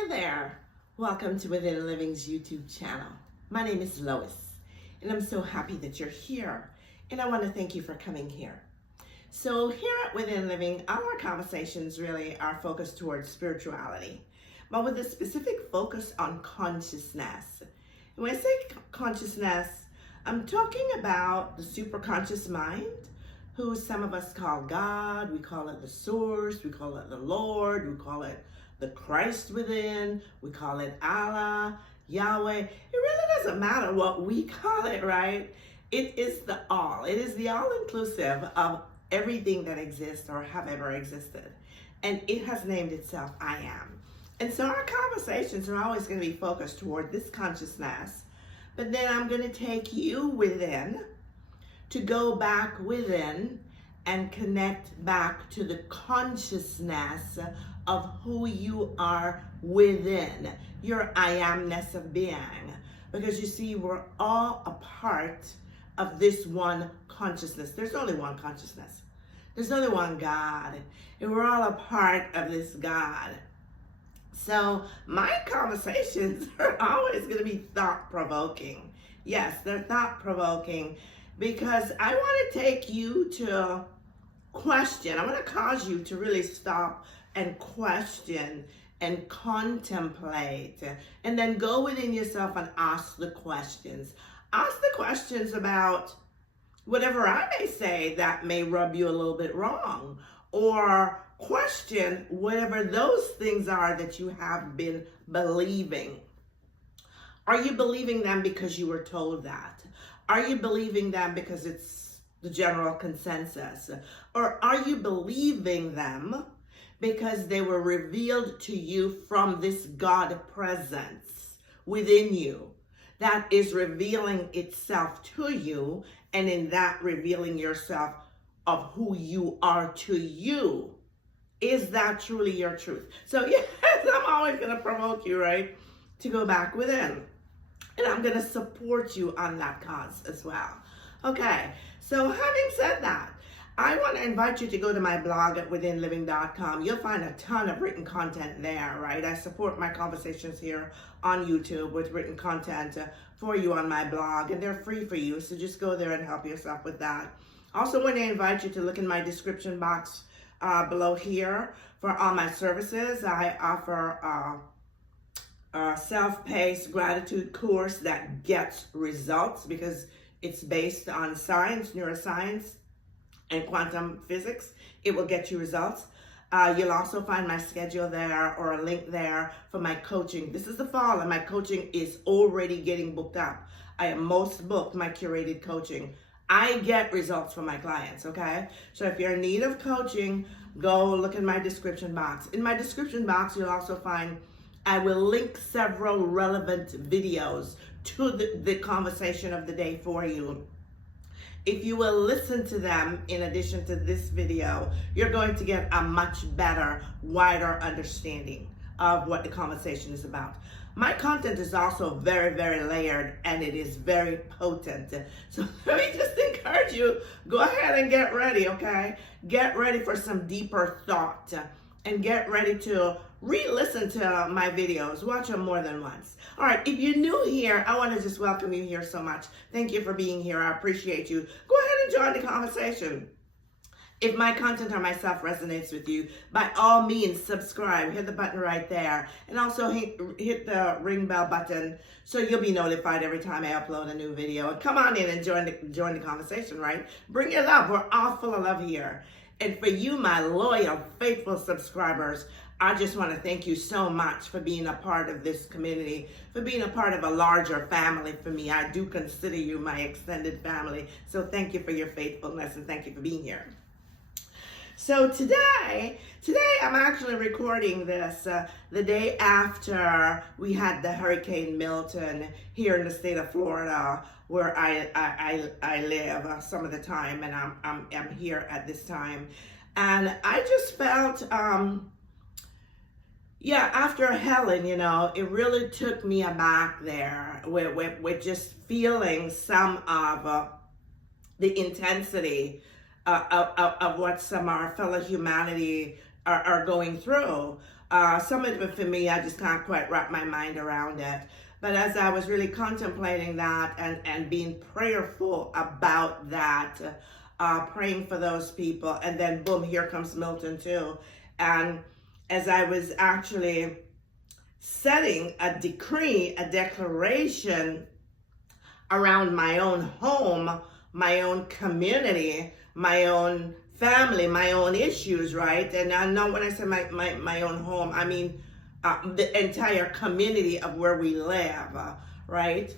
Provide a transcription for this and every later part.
Hi there. Welcome to Within Living's YouTube channel. My name is Lois, and I'm so happy that you're here. And I want to thank you for coming here. So here at Within Living, all our conversations really are focused towards spirituality, but with a specific focus on consciousness. And when I say consciousness, I'm talking about the superconscious mind, who some of us call God, we call it the source, we call it the Lord, we call it the Christ within, we call it Allah, Yahweh. It really doesn't matter what we call it, right? It is the all. It is the all-inclusive of everything that exists or have ever existed. And it has named itself I Am. And so our conversations are always going to be focused toward this consciousness. But then I'm going to take you within to go back within and connect back to the consciousness of who you are within, your I amness of being. Because you see, we're all a part of this one consciousness. There's only one consciousness. There's only one God. And we're all a part of this God. So my conversations are always going to be thought-provoking. Yes, they're thought-provoking because I want to take you to question. I want to cause you to really stop and question and contemplate, and then go within yourself and ask the questions. Ask the questions about whatever I may say that may rub you a little bit wrong, or question whatever those things are that you have been believing. Are you believing them because you were told that? Are you believing them because it's the general consensus? Or are you believing them because they were revealed to you from this God presence within you that is revealing itself to you, and in that revealing yourself of who you are to you? Is that truly your truth? So yes, I'm always going to provoke you, right, to go back within. And I'm going to support you on that cause as well. Okay, so having said that, I want to invite you to go to my blog at withinliving.com. You'll find a ton of written content there, right? I support my conversations here on YouTube with written content for you on my blog, and they're free for you, so just go there and help yourself with that. Also want to invite you to look in my description box below here for all my services. I offer a self-paced gratitude course that gets results because it's based on science, neuroscience, and quantum physics. It will get you results. You'll also find my schedule there or a link there for my coaching. This is the fall and my coaching is already getting booked up. I am most booked, my curated coaching. I get results from my clients, okay? So if you're in need of coaching, go look in my description box. In my description box, you'll also find, I will link several relevant videos to the conversation of the day for you. If you will listen to them in addition to this video, you're going to get a much better, wider understanding of what the conversation is about. My content is also very, very layered, and it is very potent. So let me just encourage you, go ahead and get ready, okay? Get ready for some deeper thought, and get ready to re-listen to my videos. Watch them more than once. All right, if you're new here, I want to just welcome you here so much. Thank you for being here. I appreciate you. Go ahead and join the conversation. If my content or myself resonates with you, by all means, subscribe. Hit the button right there. And also hit the ring bell button so you'll be notified every time I upload a new video. And come on in and join the conversation, right? Bring your love. We're all full of love here. And for you, my loyal, faithful subscribers, I just want to thank you so much for being a part of this community, for being a part of a larger family for me. I do consider you my extended family. So thank you for your faithfulness and thank you for being here. So today I'm actually recording this the day after we had the Hurricane Milton here in the state of Florida, where I live some of the time, and I'm here at this time. And I just felt, after Helen, it really took me aback there with just feeling some of the intensity of what some of our fellow humanity are going through. Some of it for me, I just can't quite wrap my mind around it. But as I was really contemplating that and being prayerful about that, praying for those people, and then boom, here comes Milton too. And as I was actually setting a decree, a declaration around my own home, my own community, my own family, my own issues, right? And I know when I say my own home, I mean the entire community of where we live, right?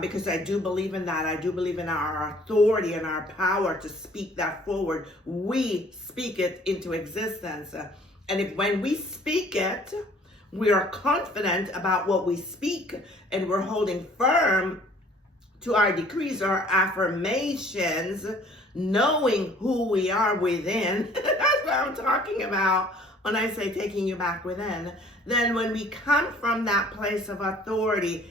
Because I do believe in that. I do believe in our authority and our power to speak that forward. We speak it into existence. And when we speak it, we are confident about what we speak, and we're holding firm to our decrees, our affirmations, knowing who we are within. That's what I'm talking about when I say taking you back within. Then when we come from that place of authority,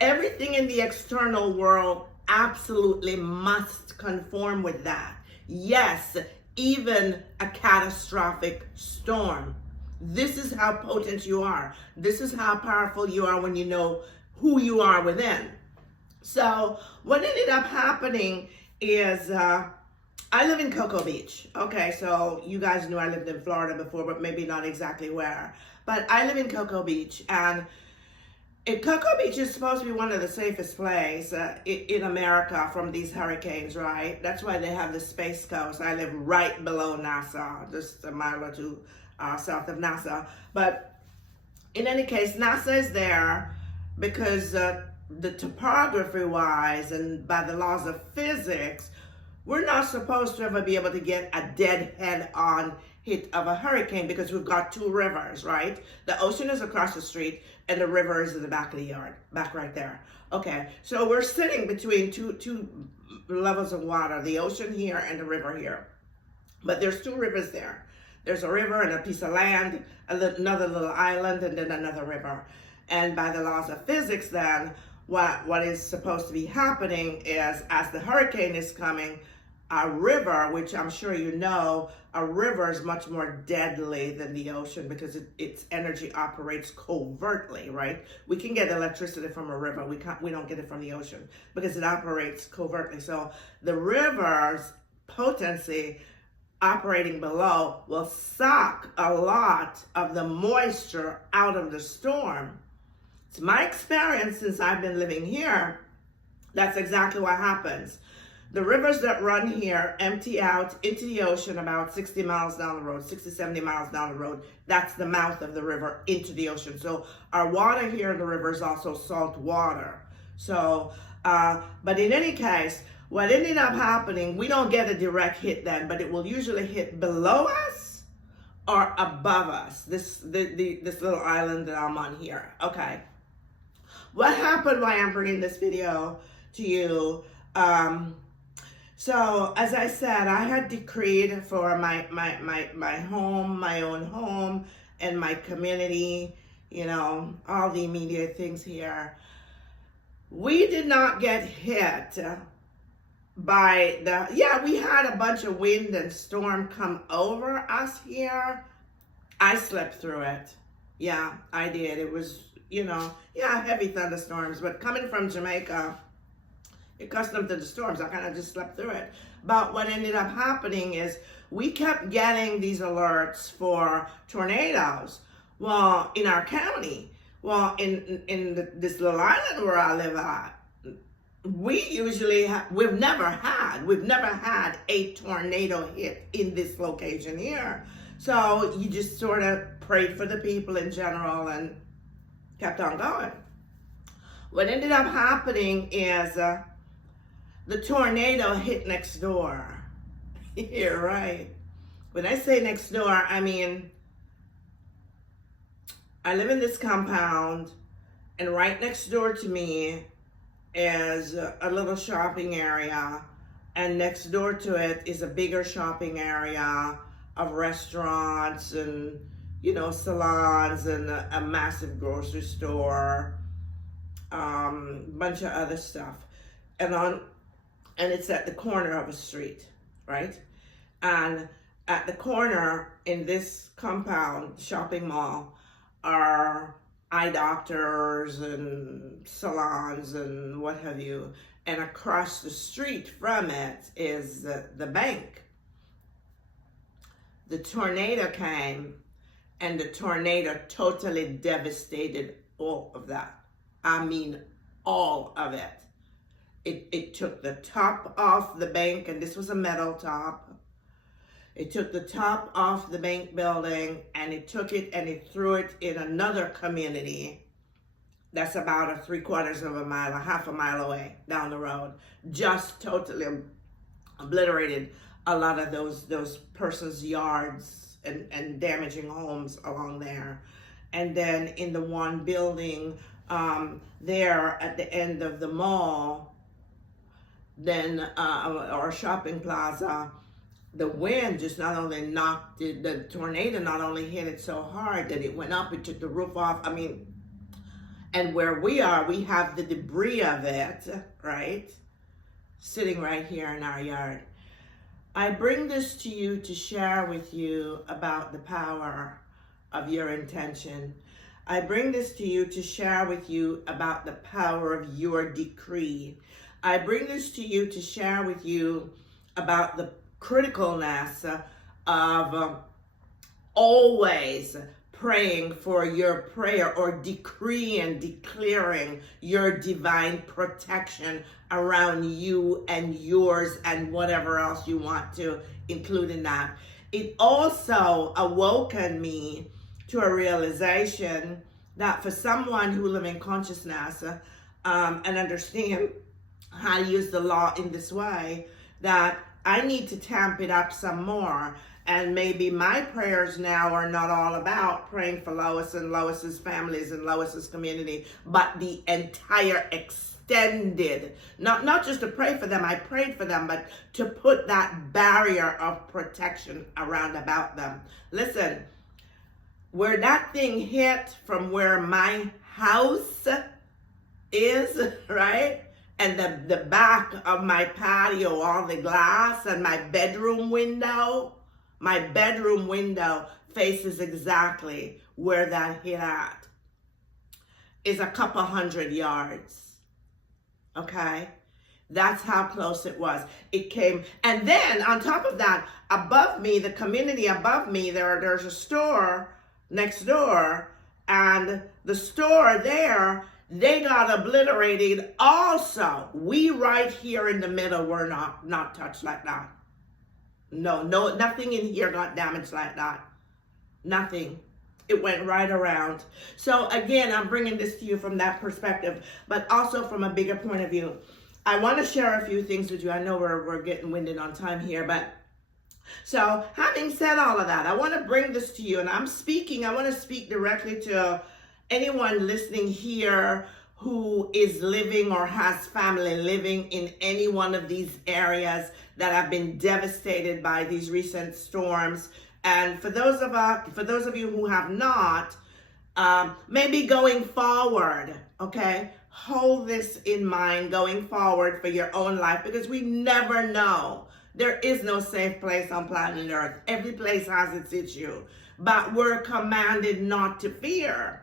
everything in the external world absolutely must conform with that. Yes, even a catastrophic storm. This is how potent you are. This is how powerful you are when you know who you are within. So what ended up happening is I live in Cocoa Beach. Okay, so you guys knew I lived in Florida before, but maybe not exactly where. But I live in Cocoa Beach, and Cocoa Beach is supposed to be one of the safest places in America from these hurricanes, right? That's why they have the Space Coast. I live right below NASA, just a mile or two south of NASA. But in any case, NASA is there because the topography-wise and by the laws of physics, we're not supposed to ever be able to get a dead head-on hit of a hurricane because we've got two rivers, right? The ocean is across the street and the river is in the back of the yard, back right there. Okay, so we're sitting between two levels of water, the ocean here and the river here. But there's two rivers there. There's a river and a piece of land, another little island, and then another river. And by the laws of physics then, what is supposed to be happening is as the hurricane is coming, a river, which I'm sure you know, a river is much more deadly than the ocean because its energy operates covertly, right? We can get electricity from a river. We don't get it from the ocean because it operates covertly. So the river's potency operating below will suck a lot of the moisture out of the storm. It's my experience since I've been living here. That's exactly what happens. The rivers that run here empty out into the ocean about 60 miles down the road, 60, 70 miles down the road. That's the mouth of the river into the ocean. So our water here in the river is also salt water. So, but in any case, what ended up happening, we don't get a direct hit then, but it will usually hit below us or above us, this little island that I'm on here. Okay. What happened while I'm bringing this video to you? So as I said, I had decreed for my home, my own home, and my community, you know, all the immediate things here. We did not get hit by we had a bunch of wind and storm come over us here. I slept through it. Yeah, I did. It was, you know, heavy thunderstorms, but coming from Jamaica, accustomed to the storms, I kind of just slept through it. But what ended up happening is we kept getting these alerts for tornadoes. Well, in our county, well, in this little island where I live at, we usually we've never had a tornado hit in this location here. So you just sort of prayed for the people in general and kept on going. What ended up happening is the tornado hit next door. You're right. When I say next door, I mean, I live in this compound, and right next door to me is a little shopping area, and next door to it is a bigger shopping area of restaurants and, you know, salons and a massive grocery store, bunch of other stuff. And it's at the corner of a street, right? And at the corner in this compound shopping mall are eye doctors and salons and what have you. And across the street from it is the bank. The tornado came, and the tornado totally devastated all of that. I mean, all of it. It took the top off the bank, and this was a metal top. It took the top off the bank building, and it took it and it threw it in another community that's about a 3/4 of a mile, a half a mile away down the road. Just totally obliterated a lot of those persons' yards and damaging homes along there. And then in the one building there at the end of the mall, then or shopping plaza, the wind just not only knocked it, the tornado not only hit it so hard that it went up, it took the roof off. I mean, and where we are, we have the debris of it, right? Sitting right here in our yard. I bring this to you to share with you about the power of your intention. I bring this to you to share with you about the power of your decree. I bring this to you to share with you about the criticalness of always praying for your prayer or decree and declaring your divine protection around you and yours and whatever else you want to include in that. It also awoken me to a realization that for someone who live in consciousness and understand how to use the law in this way, that I need to tamp it up some more. And maybe my prayers now are not all about praying for Lois and Lois's families and Lois's community, but the entire extended, not just to pray for them, I prayed for them, but to put that barrier of protection around about them. Listen, where that thing hit from where my house is, right? And the back of my patio, all the glass, and my bedroom window faces exactly where that hit at. Is a couple 100 yards. Okay? That's how close it was. It came, and then on top of that, above me, the community above me, there's a store next door, and the store there, they got obliterated also. We right here in the middle were not touched like that. No, nothing in here got damaged like that. Nothing. It went right around. So again, I'm bringing this to you from that perspective, but also from a bigger point of view. I want to share a few things with you. I know we're getting winded on time here, but so having said all of that, I want to bring this to you, and I want to speak directly to anyone listening here who is living or has family living in any one of these areas that have been devastated by these recent storms. And for those of you who have not, maybe going forward, okay, hold this in mind going forward for your own life, because we never know. There is no safe place on planet Earth. Every place has its issue, but we're commanded not to fear.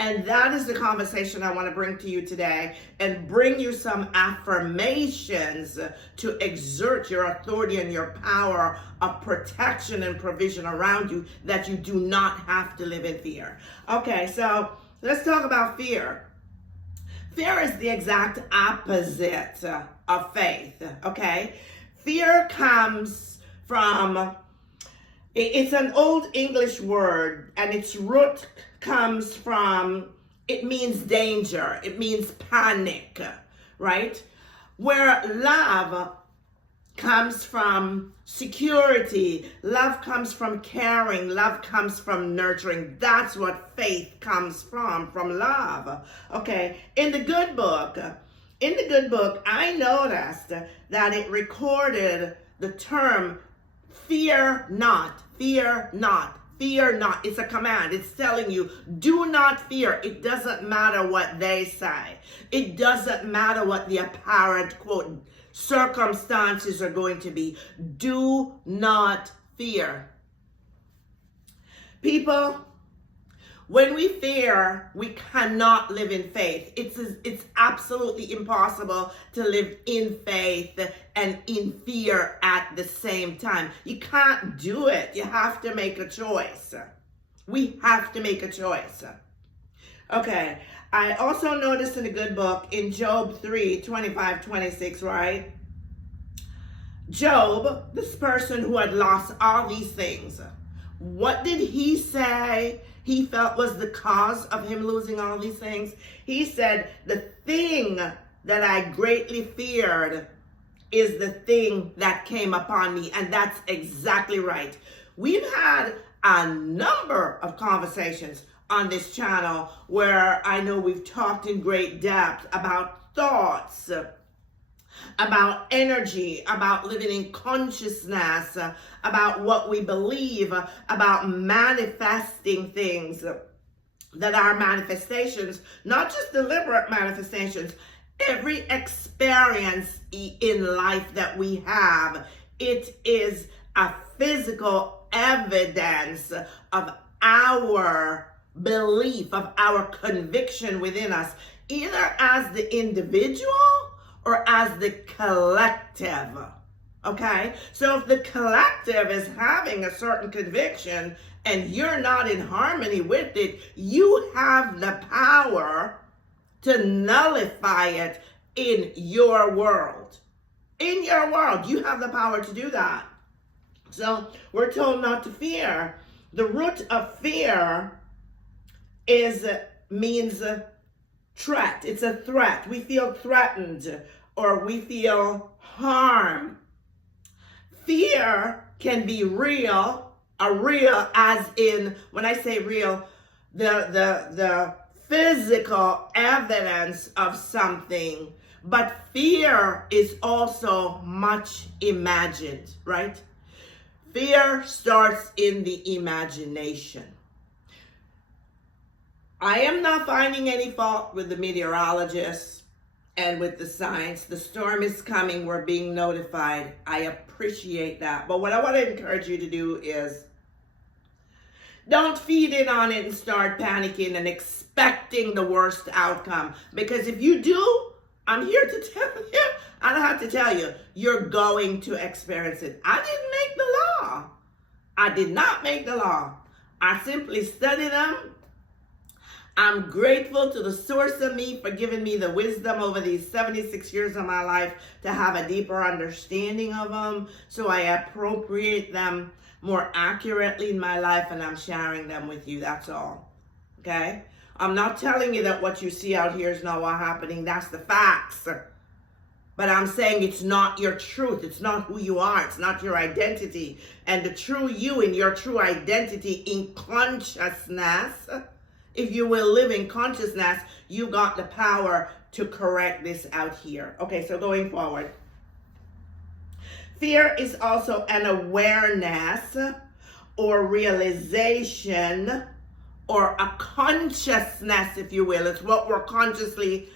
And that is the conversation I want to bring to you today, and bring you some affirmations to exert your authority and your power of protection and provision around you, that you do not have to live in fear. Okay, so let's talk about fear. Fear is the exact opposite of faith, okay? Fear comes from, it's an old English word, and its root comes from, it means danger, it means panic, right? Where love comes from security, love comes from caring, love comes from nurturing. That's what faith comes from love. Okay, in the good book, I noticed that it recorded the term fear not, fear not. Fear not. It's a command. It's telling you, do not fear. It doesn't matter what they say. It doesn't matter what the apparent, quote, circumstances are going to be. Do not fear. People, when we fear, we cannot live in faith. It's absolutely impossible to live in faith and in fear at the same time. You can't do it. You have to make a choice. We have to make a choice. Okay, I also noticed in a good book in Job 3:25-26, right? Job, this person who had lost all these things, what did he say he felt was the cause of him losing all these things? He said, the thing that I greatly feared is the thing that came upon me. And that's exactly right. We've had a number of conversations on this channel where I know we've talked in great depth about thoughts, about energy, about living in consciousness, about what we believe, about manifesting things that are manifestations, not just deliberate manifestations. Every experience in life that we have, it is a physical evidence of our belief, of our conviction within us, either as the individual or as the collective. Okay? So if the collective is having a certain conviction and you're not in harmony with it, you have the power to nullify it in your world. In your world, you have the power to do that. So we're told not to fear. The root of fear means threat. It's a threat. We feel threatened or we feel harm. Fear can be real, as in, when I say real, the physical evidence of something, but fear is also much imagined, right? Fear starts in the imagination. I am not finding any fault with the meteorologists and with the science. The storm is coming. We're being notified. I appreciate that. But what I want to encourage you to do is don't feed in on it and start panicking and expecting the worst outcome. Because if you do, I'm here to tell you, I don't have to tell you, you're going to experience it. I didn't make the law. I did not make the law. I simply studied them. I'm grateful to the source of me for giving me the wisdom over these 76 years of my life to have a deeper understanding of them. So I appropriate them more accurately in my life, and I'm sharing them with you. That's all. Okay? I'm not telling you that what you see out here is not what's happening. That's the facts. But I'm saying it's not your truth. It's not who you are. It's not your identity. And the true you and your true identity in consciousness, if you will live in consciousness, you got the power to correct this out here. Okay, so going forward. Fear is also an awareness or realization or a consciousness, if you will. It's what we're consciously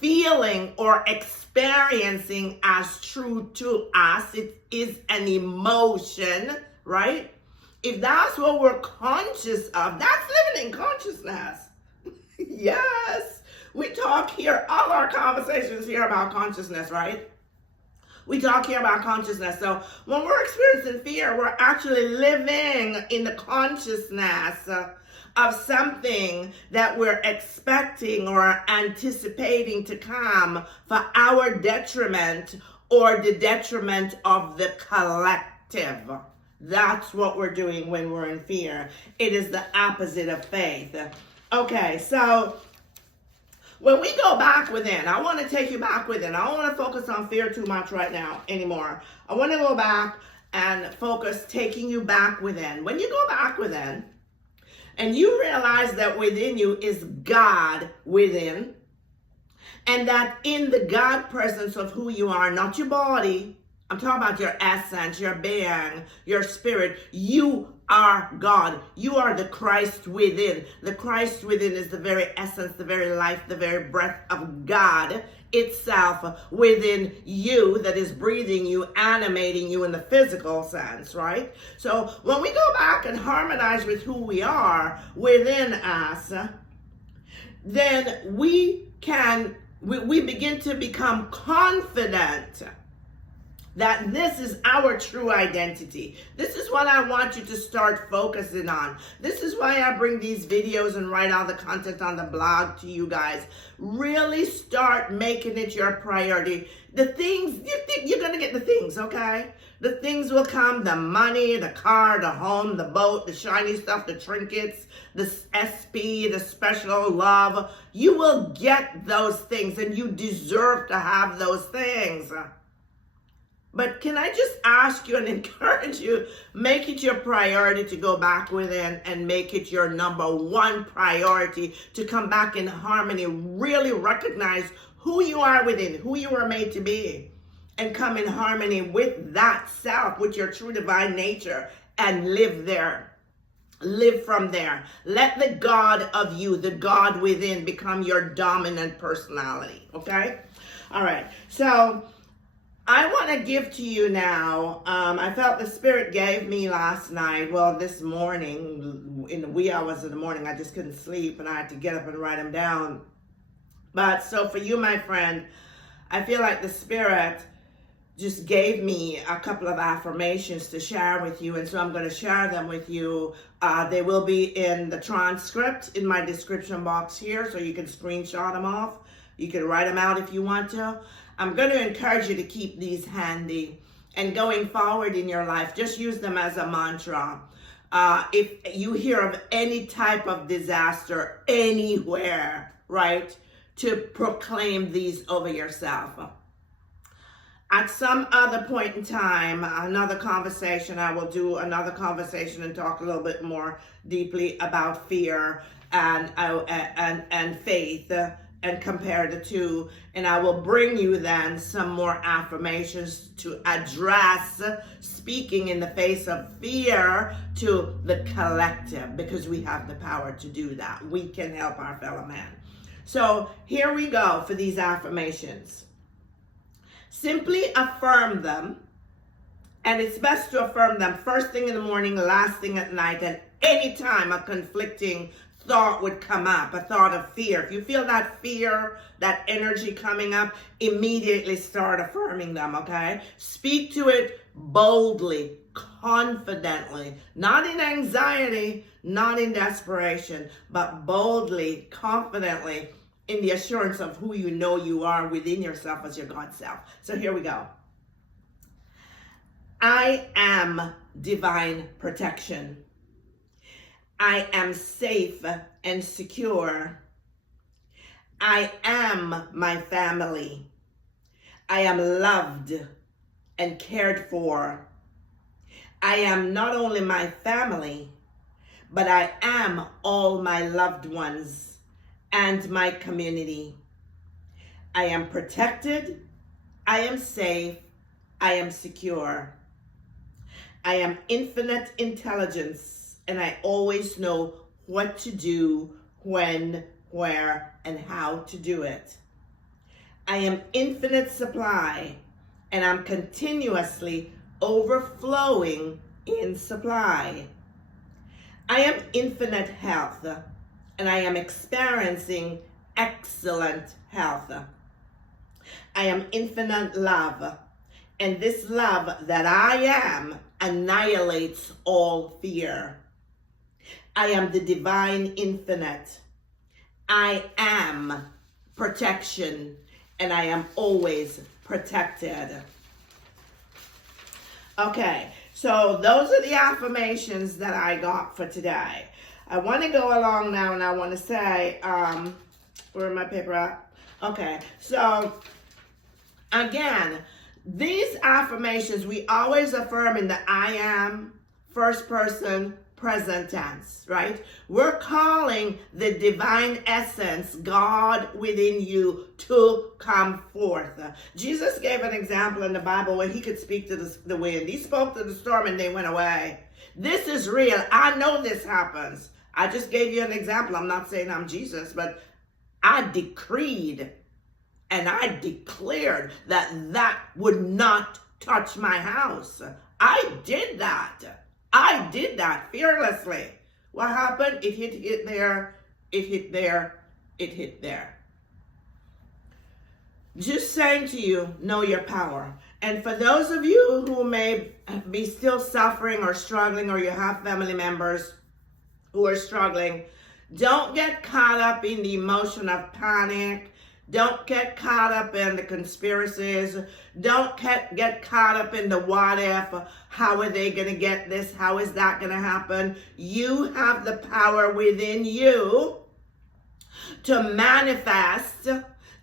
feeling or experiencing as true to us. It is an emotion, right? If that's what we're conscious of, that's living in consciousness. Yes. We talk here, all our conversations here about consciousness, right? We talk here about consciousness. So when we're experiencing fear, we're actually living in the consciousness of something that we're expecting or anticipating to come for our detriment or the detriment of the collective. That's what we're doing when we're in fear. It is the opposite of faith. Okay, so when we go back within, I want to take you back within. I don't want to focus on fear too much right now anymore. I want to go back and focus taking you back within. When you go back within and you realize that within you is God within, and that in the God presence of who you are, not your body, I'm talking about your essence, your being, your spirit. You are God. You are the Christ within. The Christ within is the very essence, the very life, the very breath of God itself within you that is breathing you, animating you in the physical sense, right? So when we go back and harmonize with who we are within us, then we begin to become confident that this is our true identity. This is what I want you to start focusing on. This is why I bring these videos and write all the content on the blog to you guys. Really start making it your priority. The things, you're going to get the things, okay? The things will come, the money, the car, the home, the boat, the shiny stuff, the trinkets, the SP, the special love. You will get those things, and you deserve to have those things. But can I just ask you and encourage you, make it your priority to go back within and make it your number one priority to come back in harmony, really recognize who you are within, who you are made to be, and come in harmony with that self, with your true divine nature, and live there. Live from there. Let the God of you, the God within, become your dominant personality, okay? All right, so I want to give to you now, I felt the Spirit gave me last night, well, this morning, in the wee hours of the morning, I just couldn't sleep, and I had to get up and write them down. But so for you, my friend, I feel like the Spirit just gave me a couple of affirmations to share with you, and so I'm going to share them with you. They will be in the transcript in my description box here, so you can screenshot them off. You can write them out if you want to. I'm going to encourage you to keep these handy, and going forward in your life, just use them as a mantra. If you hear of any type of disaster anywhere, right, to proclaim these over yourself. At some other point in time, another conversation, I will do another conversation and talk a little bit more deeply about fear and faith, and compare the two. And I will bring you then some more affirmations to address speaking in the face of fear to the collective, because we have the power to do that. We can help our fellow man. So here we go for these affirmations. Simply affirm them, and it's best to affirm them first thing in the morning, last thing at night, and anytime a conflicting thought would come up, a thought of fear. If you feel that fear, that energy coming up, immediately start affirming them, okay? Speak to it boldly, confidently, not in anxiety, not in desperation, but boldly, confidently, in the assurance of who you know you are within yourself as your God self. So here we go. I am divine protection. I am safe and secure. I am my family. I am loved and cared for. I am not only my family, but I am all my loved ones and my community. I am protected. I am safe. I am secure. I am infinite intelligence, and I always know what to do, when, where, and how to do it. I am infinite supply, and I'm continuously overflowing in supply. I am infinite health, and I am experiencing excellent health. I am infinite love, and this love that I am annihilates all fear. I am the divine infinite. I am protection, and I am always protected. Okay, so those are the affirmations that I got for today. I want to go along now, and I want to say, where my paper at? Okay, so again, these affirmations, we always affirm in the I am, first person, present tense, right? We're calling the divine essence, God within you, to come forth. Jesus gave an example in the Bible where he could speak to the wind. He spoke to the storm and they went away. This is real. I know this happens. I just gave you an example. I'm not saying I'm Jesus, but I decreed and I declared that that would not touch my house. I did that. I did that fearlessly. What happened? It hit there, it hit there, it hit there. Just saying to you, know your power. And for those of you who may be still suffering or struggling, or you have family members who are struggling, don't get caught up in the emotion of panic. Don't get caught up in the conspiracies. Don't get caught up in the what if. How are they going to get this? How is that going to happen? You have the power within you to manifest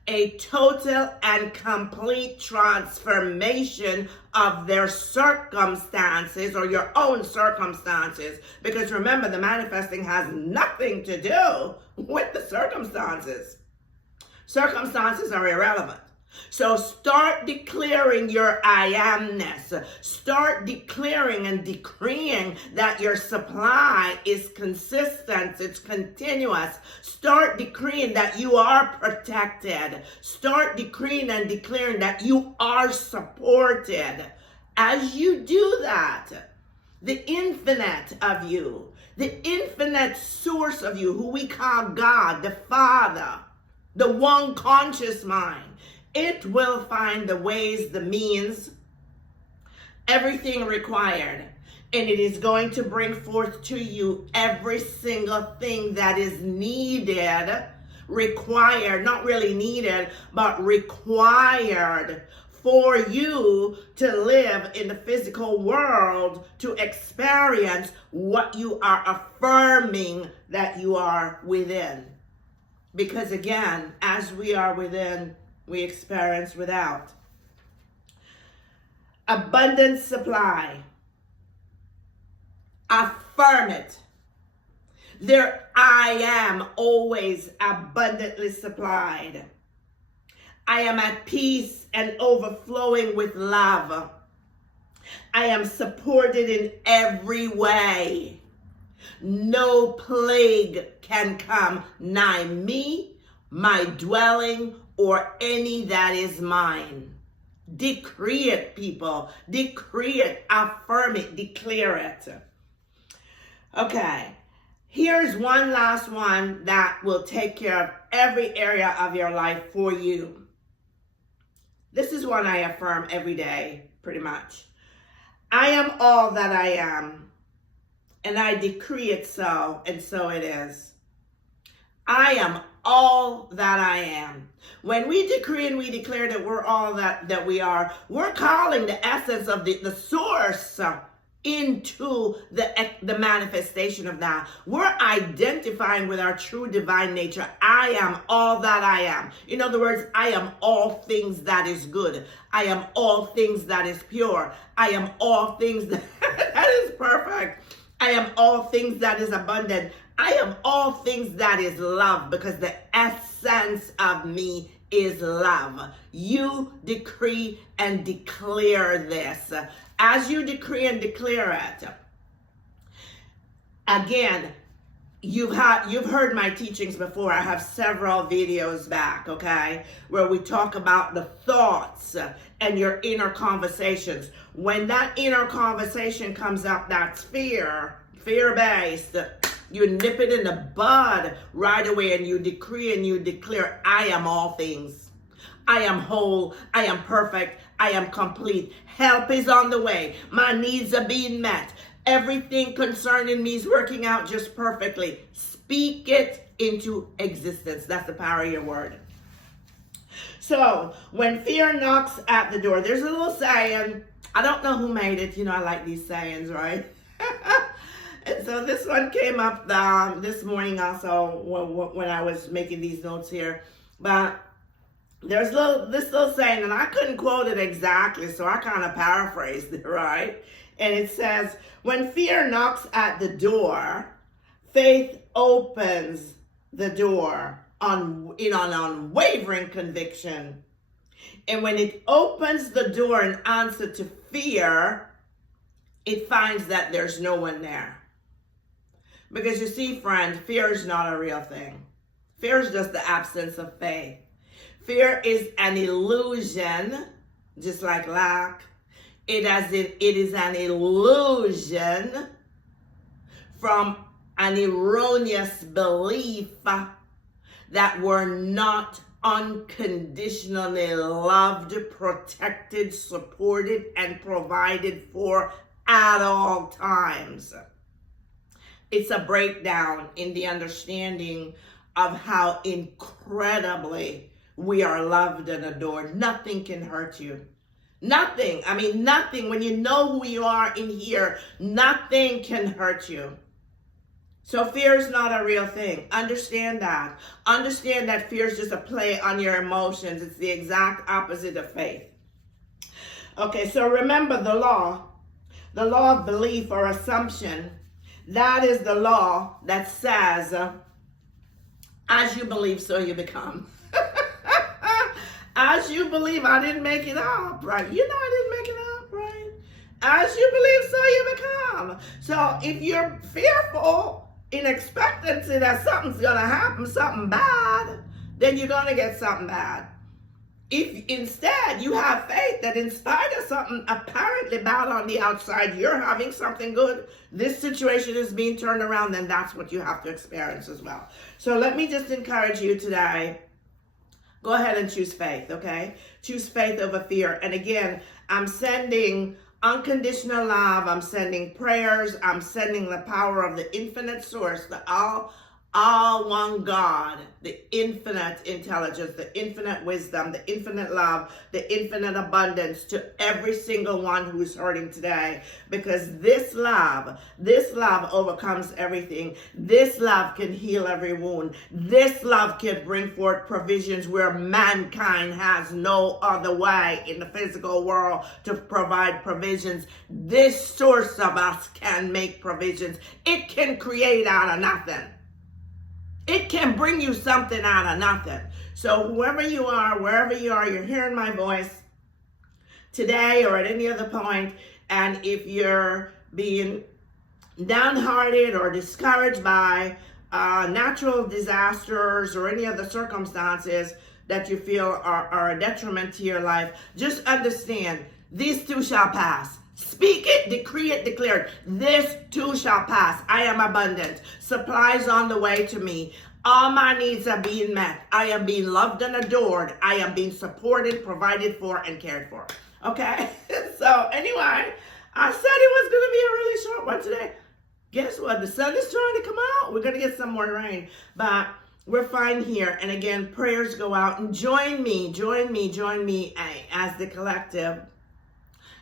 a total and complete transformation of their circumstances, or your own circumstances. Because remember, the manifesting has nothing to do with the circumstances. Circumstances are irrelevant. So start declaring your I amness. Start declaring and decreeing that your supply is consistent, it's continuous. Start decreeing that you are protected. Start decreeing and declaring that you are supported. As you do that, the infinite of you, the infinite source of you, who we call God, the Father, the one conscious mind, it will find the ways, the means, everything required. And it is going to bring forth to you every single thing that is needed, required, not really needed, but required for you to live in the physical world, to experience what you are affirming that you are within. Because again, as we are within, we experience without. Abundant supply. Affirm it. There I am, always abundantly supplied. I am at peace and overflowing with love. I am supported in every way. No plague can come nigh me, my dwelling, or any that is mine. Decree it, people. Decree it, affirm it, declare it. Okay, here's one last one that will take care of every area of your life for you. This is one I affirm every day, pretty much. I am all that I am. And I decree it so, and so it is. I am all that I am. When we decree and we declare that we're all that we are, we're calling the essence of the source into the manifestation of that. We're identifying with our true divine nature. I am all that I am. In other words, I am all things that is good. I am all things that is pure. I am all things that is perfect. I am all things that is abundant. I am all things that is love, because the essence of me is love. You decree and declare this. As you decree and declare it, again, you've heard my teachings before. I have several videos back, okay, where we talk about the thoughts and your inner conversations. When that inner conversation comes up, that's fear-based, you nip it in the bud right away, and you decree and you declare, I am all things. I am whole. I am perfect. I am complete. Help is on the way. My needs are being met. Everything concerning me is working out just perfectly. Speak it into existence. That's the power of your word. So when fear knocks at the door, there's a little saying. I don't know who made it. You know, I like these sayings, right? And so this one came up this morning also when I was making these notes here. But there's this little saying, and I couldn't quote it exactly, so I kind of paraphrased it, right? And it says, when fear knocks at the door, faith opens the door in an unwavering conviction. And when it opens the door in answer to fear, it finds that there's no one there. Because you see, friend, fear is not a real thing. Fear is just the absence of faith. Fear is an illusion, just like lack. It is an illusion from an erroneous belief that we're not unconditionally loved, protected, supported, and provided for at all times. It's a breakdown in the understanding of how incredibly we are loved and adored. Nothing can hurt you. Nothing. I mean, nothing. When you know who you are in here, nothing can hurt you. So fear is not a real thing. Understand that. Understand that fear is just a play on your emotions. It's the exact opposite of faith. Okay, so remember the law of belief or assumption. That is the law that says, as you believe, so you become. As you believe, I didn't make it up, right? You know I didn't make it up, right? As you believe, so you become. So if you're fearful in expectancy that something's going to happen, something bad, then you're going to get something bad. If instead you have faith that in spite of something apparently bad on the outside, you're having something good, this situation is being turned around, then that's what you have to experience as well. So let me just encourage you today. Go ahead and choose faith, okay? Choose faith over fear. And again, I'm sending unconditional love. I'm sending prayers. I'm sending the power of the infinite source, the all one God, the infinite intelligence, the infinite wisdom, the infinite love, the infinite abundance to every single one who's hurting today. Because this love overcomes everything. This love can heal every wound. This love can bring forth provisions where mankind has no other way in the physical world to provide provisions. This source of us can make provisions. It can create out of nothing. It can bring you something out of nothing. So whoever you are, wherever you are, you're hearing my voice today or at any other point, and if you're being downhearted or discouraged by natural disasters or any other circumstances that you feel are a detriment to your life, just understand, these too shall pass. Speak it, decree it, declare it. This too shall pass. I am abundant. Supplies on the way to me. All my needs are being met. I am being loved and adored. I am being supported, provided for, and cared for. Okay? So anyway, I said it was going to be a really short one today. Guess what? The sun is trying to come out. We're going to get some more rain. But we're fine here. And again, prayers go out. And join me as the collective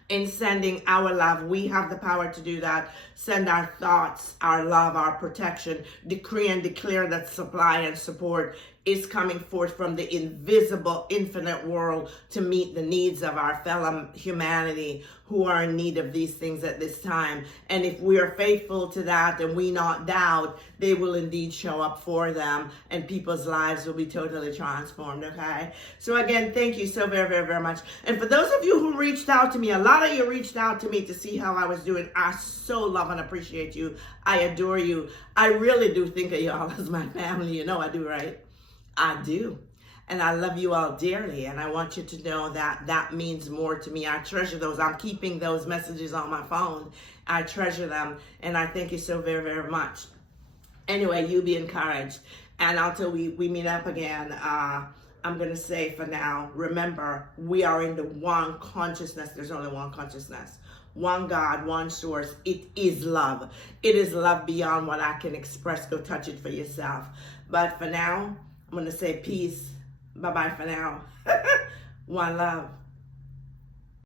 in sending our love. We have the power to do that. Send our thoughts, our love, our protection. Decree and declare that supply and support is coming forth from the invisible, infinite world to meet the needs of our fellow humanity who are in need of these things at this time. And if we are faithful to that and we not doubt, they will indeed show up for them and people's lives will be totally transformed, okay? So again, thank you so very, very, very much. And for those of you who reached out to me, a lot of you reached out to me to see how I was doing. I so love and appreciate you. I adore you. I really do think of y'all as my family. You know I do, right? I do. And I love you all dearly. And I want you to know that that means more to me. I treasure those. I'm keeping those messages on my phone. I treasure them. And I thank you so very, very much. Anyway, you be encouraged. And until we meet up again, I'm going to say for now, remember, we are in the one consciousness. There's only one consciousness. One God, one source. It is love. It is love beyond what I can express. Go touch it for yourself. But for now, I'm going to say peace. Bye-bye for now. One love.